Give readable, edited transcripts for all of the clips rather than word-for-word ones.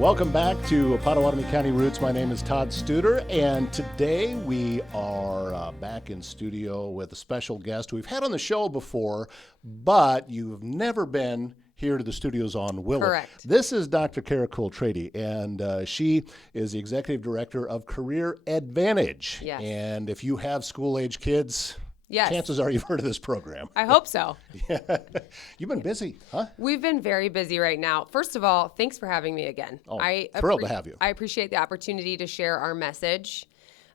Welcome back to Pottawattamie County Roots. My name is Todd Studer, and today we are back in studio with a special guest who we've had on the show before, but you've never been here to the studios on Willow. Correct. This is Dr. Cara Cool Trede, and she is the executive director of Career EdVantage. Yes. And if you have school-age kids, Yes. chances are you've heard of this program. I hope so. Yeah. You've been busy, huh? We've been very busy right now. First of all, thanks for having me again. Oh, thrilled to have you. I appreciate the opportunity to share our message.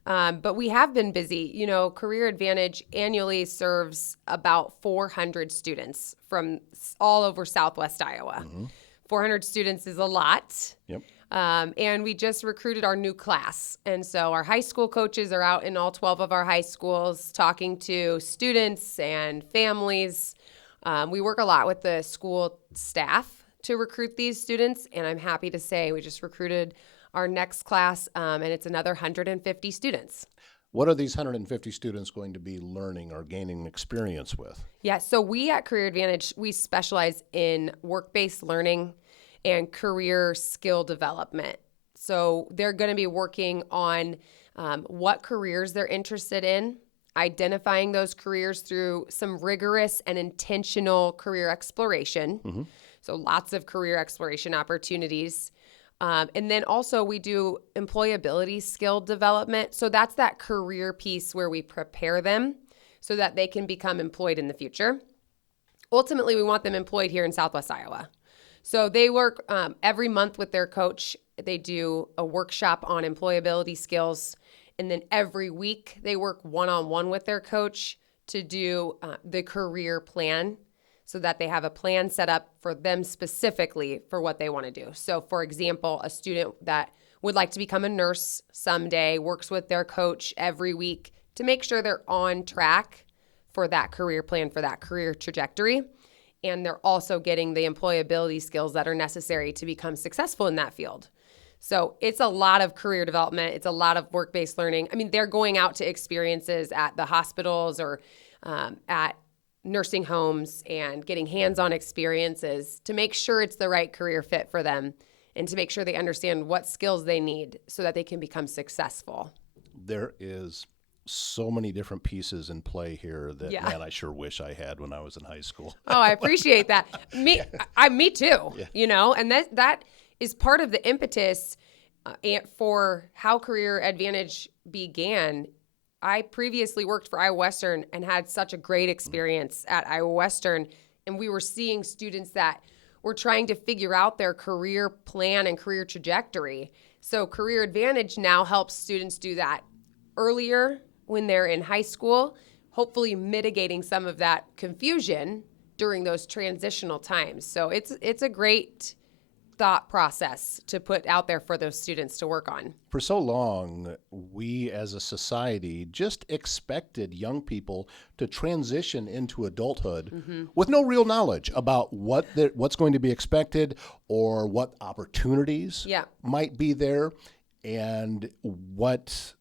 But we have been busy. You know, Career EdVantage annually serves about 400 students from all over Southwest Iowa. Mm-hmm. 400 students is a lot. Yep. And we just recruited our new class. And so our high school coaches are out in all 12 of our high schools talking to students and families. We work a lot with the school staff to recruit these students. And I'm happy to say we just recruited our next class, and it's another 150 students. What are these 150 students going to be learning or gaining experience with? Yeah, so we at Career EdVantage, we specialize in work-based learning and career skill development. So they're going to be working on what careers they're interested in, identifying those careers through some rigorous and intentional career exploration. Mm-hmm. So lots of career exploration opportunities. And then also we do employability skill development. So that's that career piece where we prepare them so that they can become employed in the future. Ultimately, we want them employed here in Southwest Iowa. So they work every month with their coach. They do a workshop on employability skills. And then every week they work one-on-one with their coach to do the career plan so that they have a plan set up for them specifically for what they want to do. So for example, a student that would like to become a nurse someday works with their coach every week to make sure they're on track for that career plan, for that career trajectory. And they're also getting the employability skills that are necessary to become successful in that field. So it's a lot of career development. It's a lot of work-based learning. I mean, they're going out to experiences at the hospitals or at nursing homes and getting hands-on experiences to make sure it's the right career fit for them and to make sure they understand what skills they need so that they can become successful. There is so many different pieces in play here that, man, I sure wish I had when I was in high school. Oh, I appreciate that. Me too, Yeah. You know, and that is part of the impetus for how Career EdVantage began. I previously worked for Iowa Western and had such a great experience at Iowa Western, and we were seeing students that were trying to figure out their career plan and career trajectory. So Career EdVantage now helps students do that earlier when they're in high school, hopefully mitigating some of that confusion during those transitional times. So it's a great thought process to put out there for those students to work on. For so long, we as a society just expected young people to transition into adulthood with no real knowledge about what's going to be expected or what opportunities might be there and what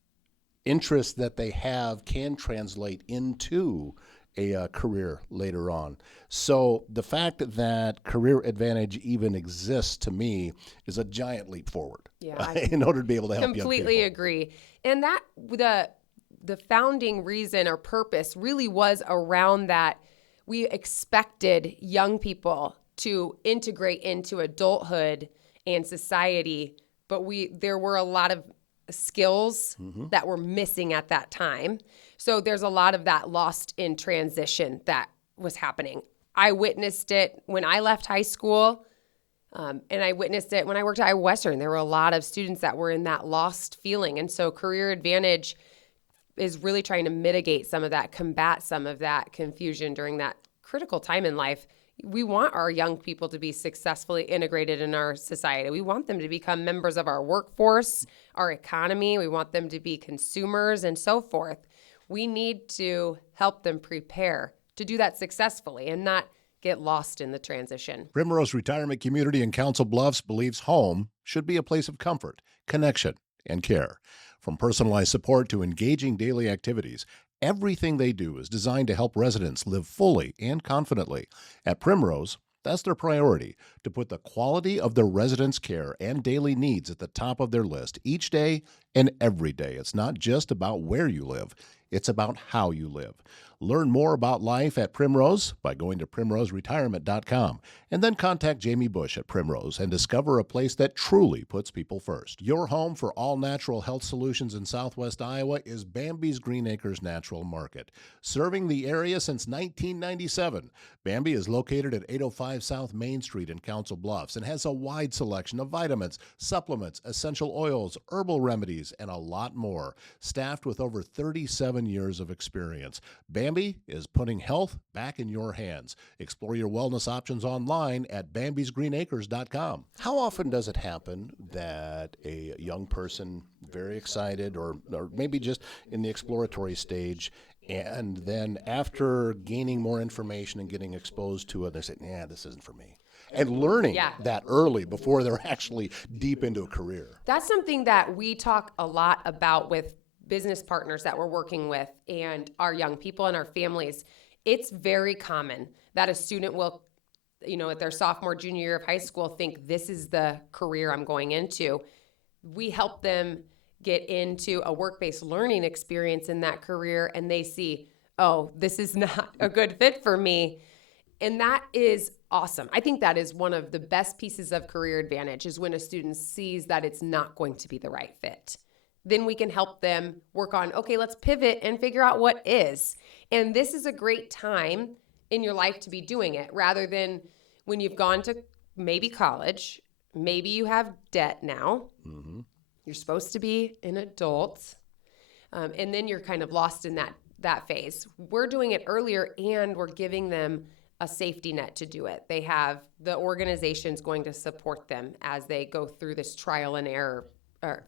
interests that they have can translate into a career later on. So the fact that Career EdVantage even exists to me is a giant leap forward in order to be able to help young people. Completely agree. And that the founding reason or purpose really was around that we expected young people to integrate into adulthood and society, but there were a lot of skills that were missing at that time. So there's a lot of that lost in transition that was happening. I witnessed it when I left high school, and I witnessed it when I worked at Iowa Western. There were a lot of students that were in that lost feeling. And so Career EdVantage is really trying to mitigate some of that, combat some of that confusion during that critical time in life. We want our young people to be successfully integrated in our society. We want them to become members of our workforce, our economy. We want them to be consumers and so forth. We need to help them prepare to do that successfully and not get lost in the transition. Primrose Retirement Community in Council Bluffs believes home should be a place of comfort, connection, and care. From personalized support to engaging daily activities, everything they do is designed to help residents live fully and confidently. At Primrose, That's their priority, to put the quality of their residents' care and daily needs at the top of their list each day and every day. It's not just about where you live, it's about how you live. Learn more about life at Primrose by going to primroseretirement.com and then contact Jamie Bush at Primrose and discover a place that truly puts people first. Your home for all natural health solutions in Southwest Iowa is Bambi's Green Acres Natural Market. Serving the area since 1997, Bambi is located at 805 South Main Street in Council Bluffs and has a wide selection of vitamins, supplements, essential oils, herbal remedies, and a lot more. Staffed with over 37 years of experience, Bambi is putting health back in your hands. Explore your wellness options online at bambisgreenacres.com. How often does it happen that a young person, very excited or maybe just in the exploratory stage, and then after gaining more information and getting exposed to it, they say, "Yeah, this isn't for me." And learning that early before they're actually deep into a career. That's something that we talk a lot about with business partners that we're working with and our young people and our families. It's very common that a student will, at their sophomore, junior year of high school, think this is the career I'm going into. We help them get into a work-based learning experience in that career, and they see, oh, this is not a good fit for me. And that is awesome. I think that is one of the best pieces of Career EdVantage, is when a student sees that it's not going to be the right fit. Then we can help them work on, okay, let's pivot and figure out what is. And this is a great time in your life to be doing it, rather than when you've gone to maybe college, maybe you have debt now. Mm-hmm. You're supposed to be an adult, and then you're kind of lost in that phase. We're doing it earlier, and we're giving them a safety net to do it. They have the organization's going to support them as they go through this trial and error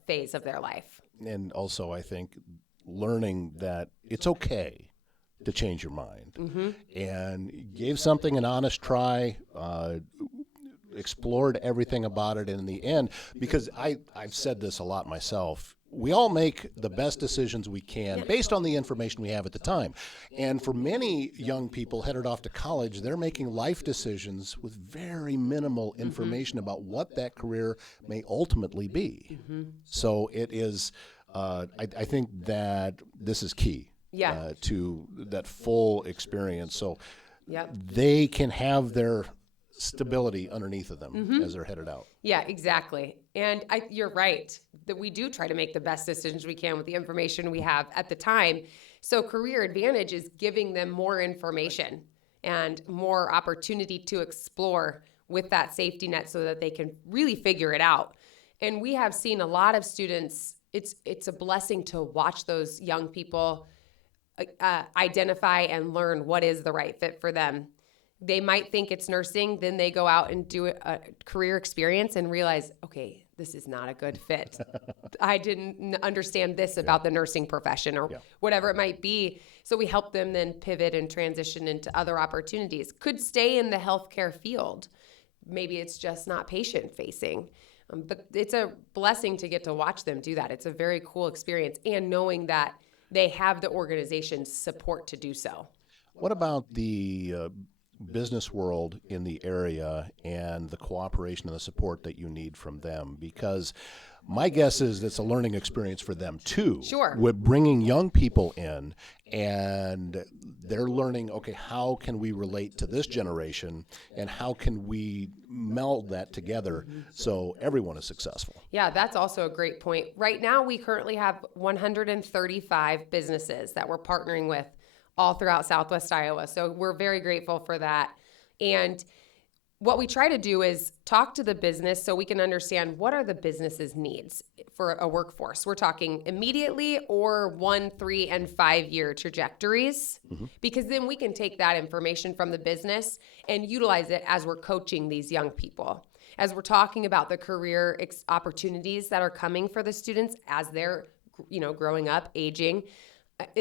phase of their life. And also, I think, learning that it's okay to change your mind, mm-hmm. and gave something an honest try, explored everything about it, and in the end, because I've said this a lot myself, we all make the best decisions we can based on the information we have at the time. And for many young people headed off to college, they're making life decisions with very minimal information about what that career may ultimately be. Mm-hmm. So it is, I think that this is key to that full experience. So they can have their stability underneath of them, mm-hmm. as they're headed out. Yeah, exactly. And you're right that we do try to make the best decisions we can with the information we have at the time. So Career EdVantage is giving them more information and more opportunity to explore with that safety net so that they can really figure it out. And we have seen a lot of students, it's a blessing to watch those young people identify and learn what is the right fit for them. They might think it's nursing, then they go out and do a career experience and realize, okay, this is not a good fit. I didn't understand this about the nursing profession or whatever it might be. So we help them then pivot and transition into other opportunities. Could stay in the healthcare field. Maybe it's just not patient facing. But it's a blessing to get to watch them do that. It's a very cool experience, and knowing that they have the organization's support to do so. What about the business world in the area and the cooperation and the support that you need from them? Because my guess is it's a learning experience for them too. Sure. With bringing young people in, and they're learning, okay, how can we relate to this generation, and how can we meld that together so everyone is successful? Yeah, that's also a great point. Right now, we currently have 135 businesses that we're partnering with all throughout Southwest Iowa. So we're very grateful for that. And what we try to do is talk to the business so we can understand what are the business's needs for a workforce. We're talking immediately or 1, 3, and 5 year trajectories, because then we can take that information from the business and utilize it as we're coaching these young people. As we're talking about the career opportunities that are coming for the students as they're, growing up, aging,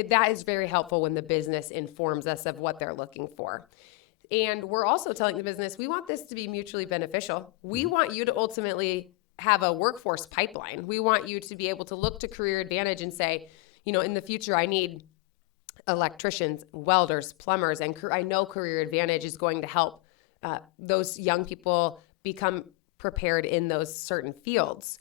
that is very helpful when the business informs us of what they're looking for. And we're also telling the business, we want this to be mutually beneficial. We want you to ultimately have a workforce pipeline. We want you to be able to look to Career EdVantage and say, in the future, I need electricians, welders, plumbers, and I know Career EdVantage is going to help those young people become prepared in those certain fields.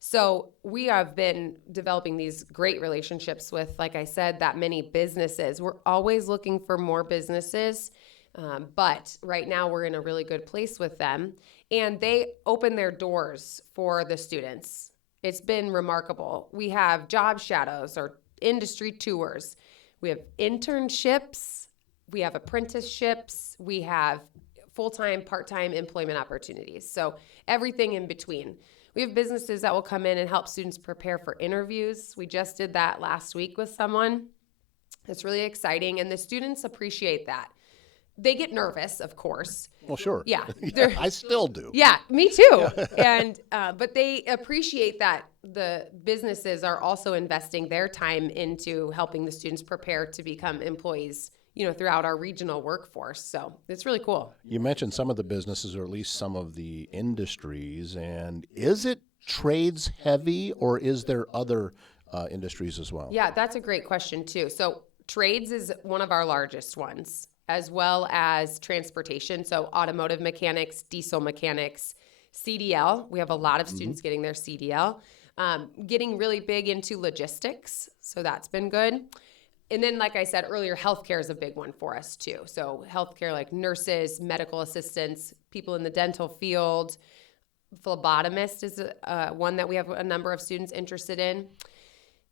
So we have been developing these great relationships with, like I said, that many businesses. We're always looking for more businesses, but right now we're in a really good place with them. And they open their doors for the students. It's been remarkable. We have job shadows or industry tours. We have internships. We have apprenticeships. We have full-time, part-time employment opportunities. So everything in between. We have businesses that will come in and help students prepare for interviews. We just did that last week with someone. It's really exciting, and the students appreciate that. They get nervous, of course. Well, sure. Yeah. I still do. Yeah, me too. And but they appreciate that the businesses are also investing their time into helping the students prepare to become employees, throughout our regional workforce. So it's really cool. You mentioned some of the businesses, or at least some of the industries, and is it trades heavy, or is there other industries as well? Yeah, that's a great question too. So trades is one of our largest ones, as well as transportation. So automotive mechanics, diesel mechanics, CDL. We have a lot of students getting their CDL, getting really big into logistics. So that's been good. And then, like I said earlier, healthcare is a big one for us too. So healthcare, like nurses, medical assistants, people in the dental field, phlebotomist is one that we have a number of students interested in.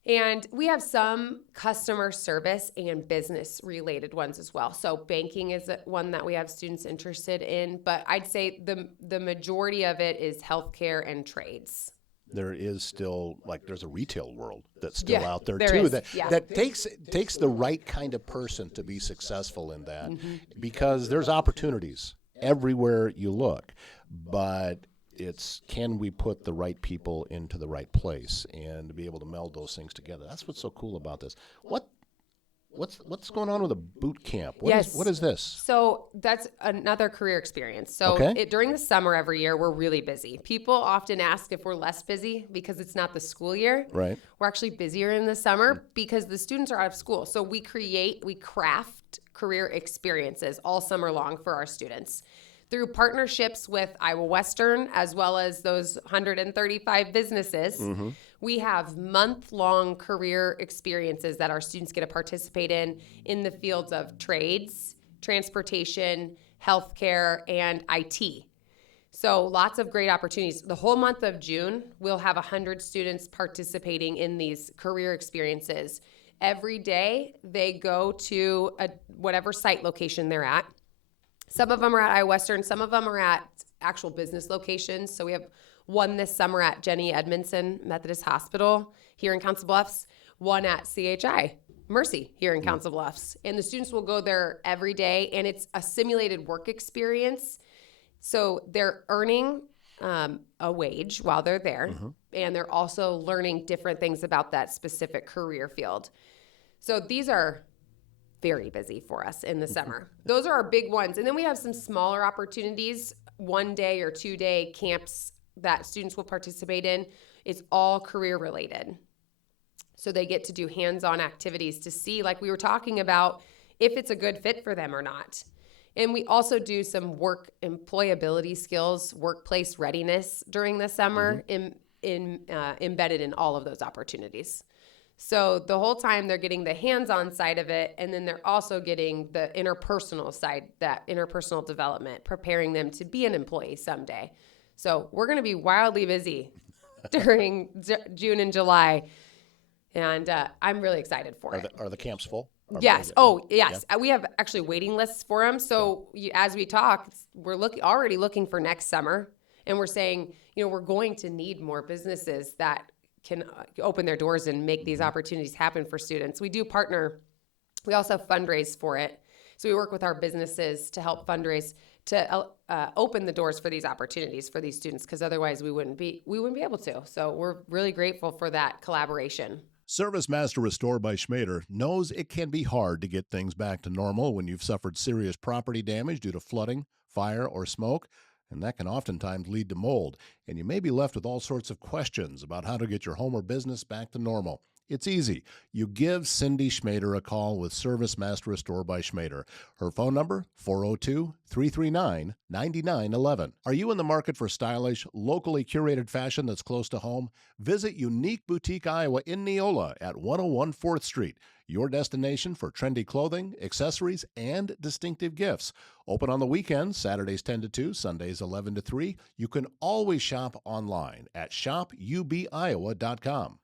And we have some customer service and business related ones as well. So banking is one that we have students interested in, but I'd say the majority of it is healthcare and trades. There is still, there's a retail world that's still out there there too, is. that takes the right kind of person to be successful in that, because there's opportunities everywhere you look, but it's, can we put the right people into the right place and be able to meld those things together? That's what's so cool about this. What's going on with a boot camp? What is this? So that's another career experience. So during the summer every year, we're really busy. People often ask if we're less busy because it's not the school year. Right. We're actually busier in the summer because the students are out of school. So we craft career experiences all summer long for our students through partnerships with Iowa Western, as well as those 135 businesses. We have month-long career experiences that our students get to participate in the fields of trades, transportation, healthcare, and IT. So lots of great opportunities. The whole month of June, we'll have 100 students participating in these career experiences. Every day, they go to whatever site location they're at. Some of them are at Iowa Western. Some of them are at actual business locations. So we have one this summer at Jenny Edmondson Methodist Hospital here in Council Bluffs, one at CHI Mercy here in Council Bluffs. And the students will go there every day, and it's a simulated work experience. So they're earning a wage while they're there, and they're also learning different things about that specific career field. So these are very busy for us in the summer. Those are our big ones. And then we have some smaller opportunities, 1 day or 2 day camps that students will participate in. It's all career related. So they get to do hands-on activities to see, like we were talking about, if it's a good fit for them or not. And we also do some work employability skills, workplace readiness during the summer, embedded in all of those opportunities. So the whole time they're getting the hands-on side of it, and then they're also getting the interpersonal side, that interpersonal development, preparing them to be an employee someday. So we're going to be wildly busy during June and July, and I'm really excited for it. Are the camps full? Yes. Yes. Yeah. We have actually waiting lists for them. So as we talk, we're already looking for next summer, and we're saying, we're going to need more businesses that can open their doors and make these opportunities happen for students. We do partner. We also fundraise for it. So we work with our businesses to help fundraise to open the doors for these opportunities for these students, because otherwise we wouldn't be able to. So we're really grateful for that collaboration. Service Master Restore by Schmader knows it can be hard to get things back to normal when you've suffered serious property damage due to flooding, fire, or smoke. And that can oftentimes lead to mold, and you may be left with all sorts of questions about how to get your home or business back to normal. It's easy. You give Cindy Schmader a call with Service Master Restore by Schmader. Her phone number, 402-339-9911. Are you in the market for stylish, locally curated fashion that's close to home? Visit Unique Boutique Iowa in Neola at 101 4th Street. Your destination for trendy clothing, accessories, and distinctive gifts. Open on the weekends, Saturdays 10 to 2, Sundays 11 to 3. You can always shop online at shopubiowa.com.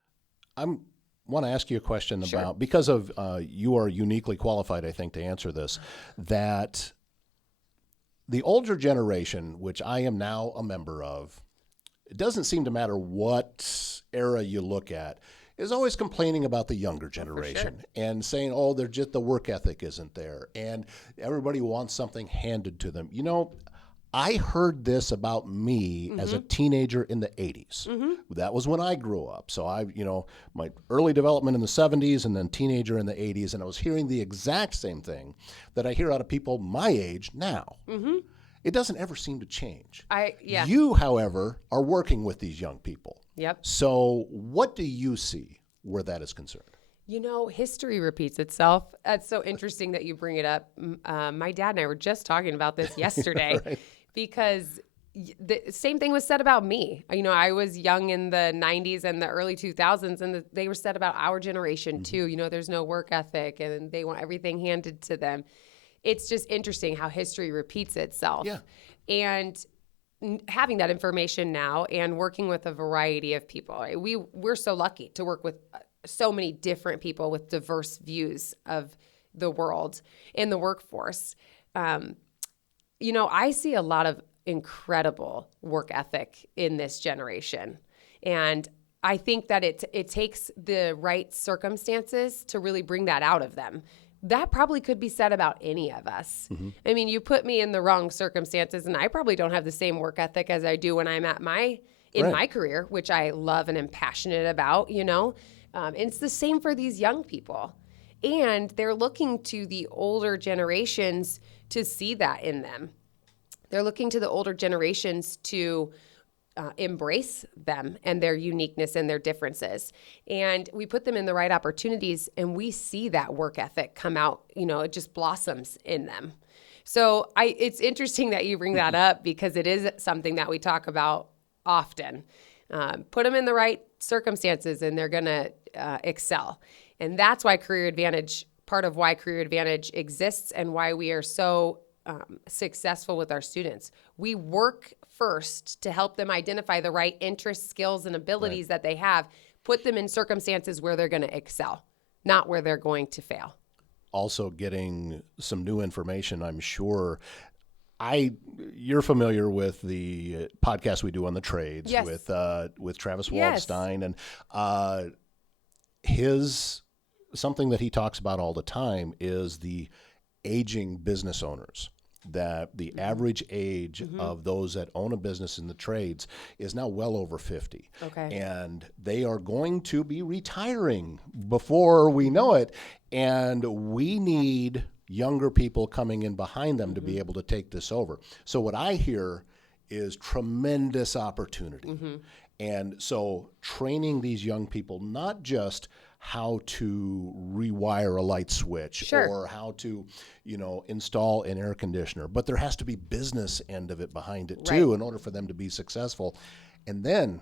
I want to ask you a question about, Sure. because of you are uniquely qualified, I think, to answer this, that the older generation, which I am now a member of, it doesn't seem to matter what era you look at, is always complaining about the younger generation and saying, oh, they're just, the work ethic isn't there, and everybody wants something handed to them. You know, I heard this about me as a teenager in the 80s. That was when I grew up. So my early development in the 70s and then teenager in the 80s, and I was hearing the exact same thing that I hear out of people my age now. It doesn't ever seem to change. You, however, are working with these young people. Yep. So what do you see where that is concerned? You know, history repeats itself. That's so interesting that you bring it up. My dad and I were just talking about this yesterday Right. because the same thing was said about me. You know, I was young in the 90s and the early 2000s, and they were said about our generation too. You know, there's no work ethic and they want everything handed to them. It's just interesting how history repeats itself. Yeah. And having that information now and working with a variety of people, right? We're so lucky to work with so many different people with diverse views of the world in the workforce. You know, I see a lot of incredible work ethic in this generation. And I think that it takes the right circumstances to really bring that out of them. That probably could be said about any of us. I mean, you put me in the wrong circumstances and I probably don't have the same work ethic as I do when I'm at my career, which I love and am passionate about, you know. And it's the same for these young people. And they're looking to the older generations to see that in them. They're looking to the older generations to embrace them and their uniqueness and their differences. And we put them in the right opportunities and we see that work ethic come out, you know, it just blossoms in them. So it's interesting that you bring that up because it is something that we talk about often. Put them in the right circumstances and they're going to excel. And that's why part of why Career EdVantage exists and why we are so successful with our students. We work first to help them identify the right interests, skills, and abilities that they have, put them in circumstances where they're going to excel, not where they're going to fail. Also getting some new information, I'm sure. You're familiar with the podcast we do on the trades with Travis Waldstein, and something that he talks about all the time is the aging business owners. That the average age of those that own a business in the trades is now well over 50. Okay. And they are going to be retiring before we know it. And we need younger people coming in behind them to be able to take this over. So what I hear is tremendous opportunity. And so training these young people, not just how to rewire a light switch or how to, install an air conditioner, but there has to be business end of it behind it too in order for them to be successful. And then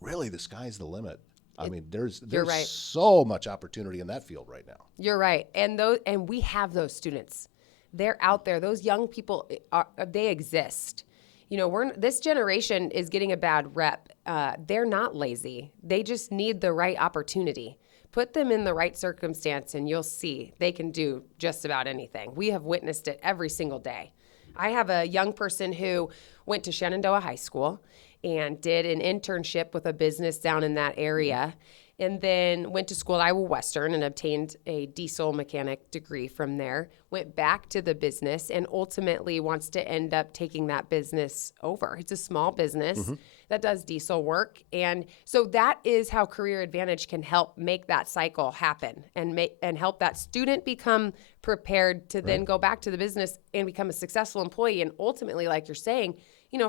really the sky's the limit. I mean, there's so much opportunity in that field right now. You're right. And we have those students. They're out there. Those young people, they exist. You know, this generation is getting a bad rep. They're not lazy. They just need the right opportunity. Put them in the right circumstance and you'll see they can do just about anything. We have witnessed it every single day. I have a young person who went to Shenandoah High School and did an internship with a business down in that area, and then went to school at Iowa Western and obtained a diesel mechanic degree from there, went back to the business, and ultimately wants to end up taking that business over. It's a small business that does diesel work. And so that is how Career EdVantage can help make that cycle happen and help that student become prepared to then go back to the business and become a successful employee. And ultimately, like you're saying,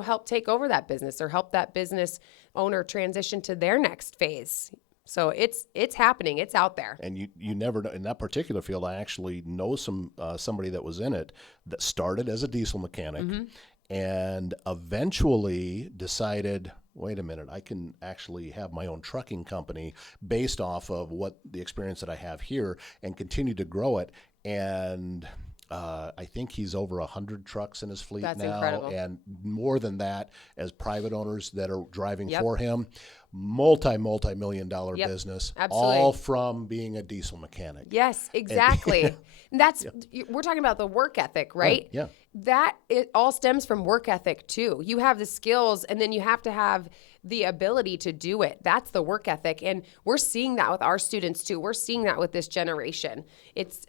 help take over that business or help that business owner transition to their next phase. So it's happening. It's out there. And you never know. In that particular field, I actually know somebody that was in it that started as a diesel mechanic and eventually decided, wait a minute, I can actually have my own trucking company based off of what the experience that I have here and continue to grow it. And I think he's over 100 trucks in his fleet That's now, incredible. and more than that as private owners that are driving Yep. for him. Multi-million-dollar Yep, business, absolutely. all from being a diesel mechanic. Yes, exactly. And that's we're talking about the work ethic, right? Yeah. That it all stems from work ethic too. You have the skills, and then you have to have the ability to do it. That's the work ethic, and we're seeing that with our students too. We're seeing that with this generation. It's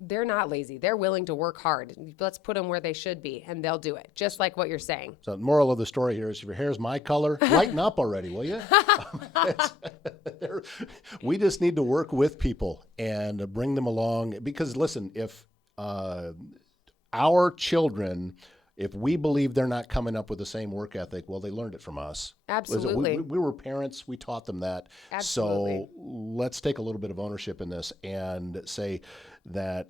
they're not lazy. They're willing to work hard. Let's put them where they should be, and they'll do it, just like what you're saying. So the moral of the story here is if your hair's my color, lighten up already, will you? We just need to work with people and bring them along. Because listen, if our children, if we believe they're not coming up with the same work ethic, well, they learned it from us. Absolutely. Listen, we were parents. We taught them that. Absolutely. So let's take a little bit of ownership in this and say that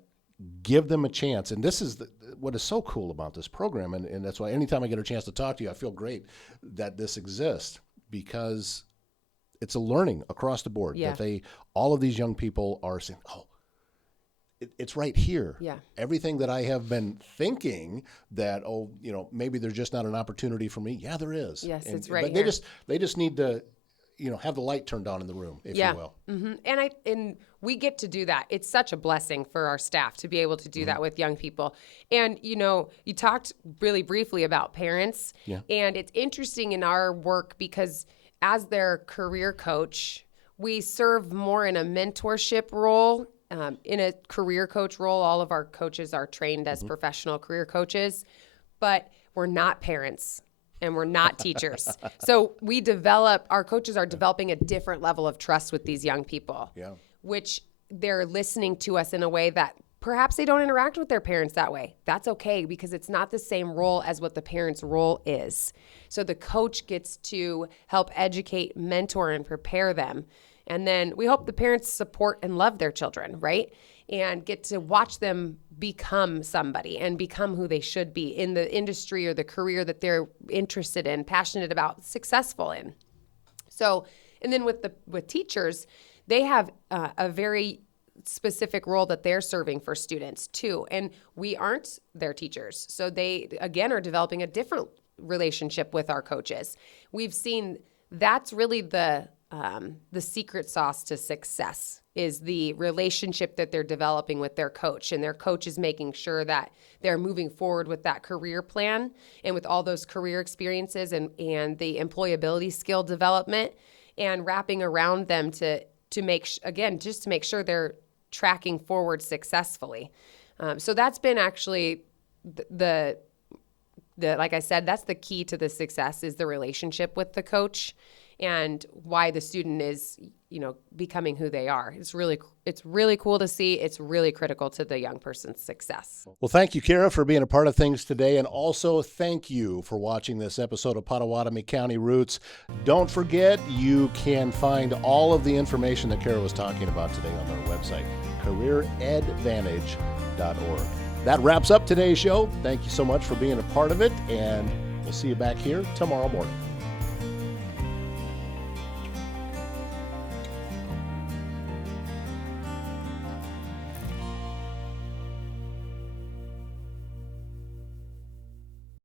give them a chance. And this is what is so cool about this program. And that's why anytime I get a chance to talk to you, I feel great that this exists, because it's a learning across the board. Yeah. That all of these young people are saying, oh, it's right here. Yeah. Everything that I have been thinking that, maybe there's just not an opportunity for me. Yeah, there is. Yes, And- it's right but here. They just need to, have the light turned on in the room, if you will. hmm And we get to do that. It's such a blessing for our staff to be able to do that with young people. And you talked really briefly about parents, and it's interesting in our work because as their career coach, we serve more in a mentorship role. In a career coach role, all of our coaches are trained as professional career coaches, but we're not parents. And we're not teachers. So our coaches are developing a different level of trust with these young people, which they're listening to us in a way that perhaps they don't interact with their parents that way. That's okay, because it's not the same role as what the parent's role is. So the coach gets to help educate, mentor, and prepare them. And then we hope the parents support and love their children, right? And get to watch them become somebody and become who they should be in the industry or the career that they're interested in, passionate about, successful in. So, and then with teachers, they have a very specific role that they're serving for students too. And we aren't their teachers. So they, again, are developing a different relationship with our coaches. We've seen that's really the secret sauce to success is the relationship that they're developing with their coach, and their coach is making sure that they're moving forward with that career plan and with all those career experiences and the employability skill development, and wrapping around them to make sure they're tracking forward successfully. So that's been actually the like I said, that's the key to the success is the relationship with the coach and why the student is, becoming who they are. It's really cool to see. It's really critical to the young person's success. Well, thank you, Cara, for being a part of things today. And also thank you for watching this episode of Pottawattamie County Roots. Don't forget, you can find all of the information that Cara was talking about today on our website, careeredvantage.org. That wraps up today's show. Thank you so much for being a part of it, and we'll see you back here tomorrow morning.